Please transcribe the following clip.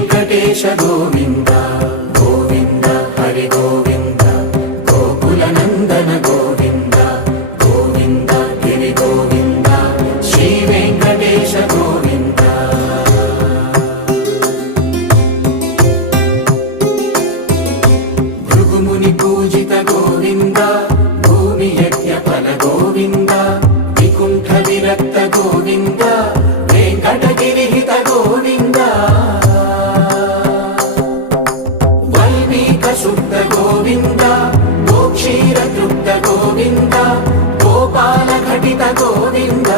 వెంకటేశ గోవింద గోవింద హరి గోవింద గోకుల నందన గోవింద గోవింద గిరి గోవింద శ్రీ వెంకటేశ గోవింద భృగుముని పూజిత గోవింద భూమి యజ్ఞ ఫల గోవింద వికుంఠ విరక్త గోవింద వెంకటగిరిహిత గోవింద వల్మీక శుద్ధ గోవింద గోక్షీర తృప్త గోవింద గోపాల ఘటిత గోవింద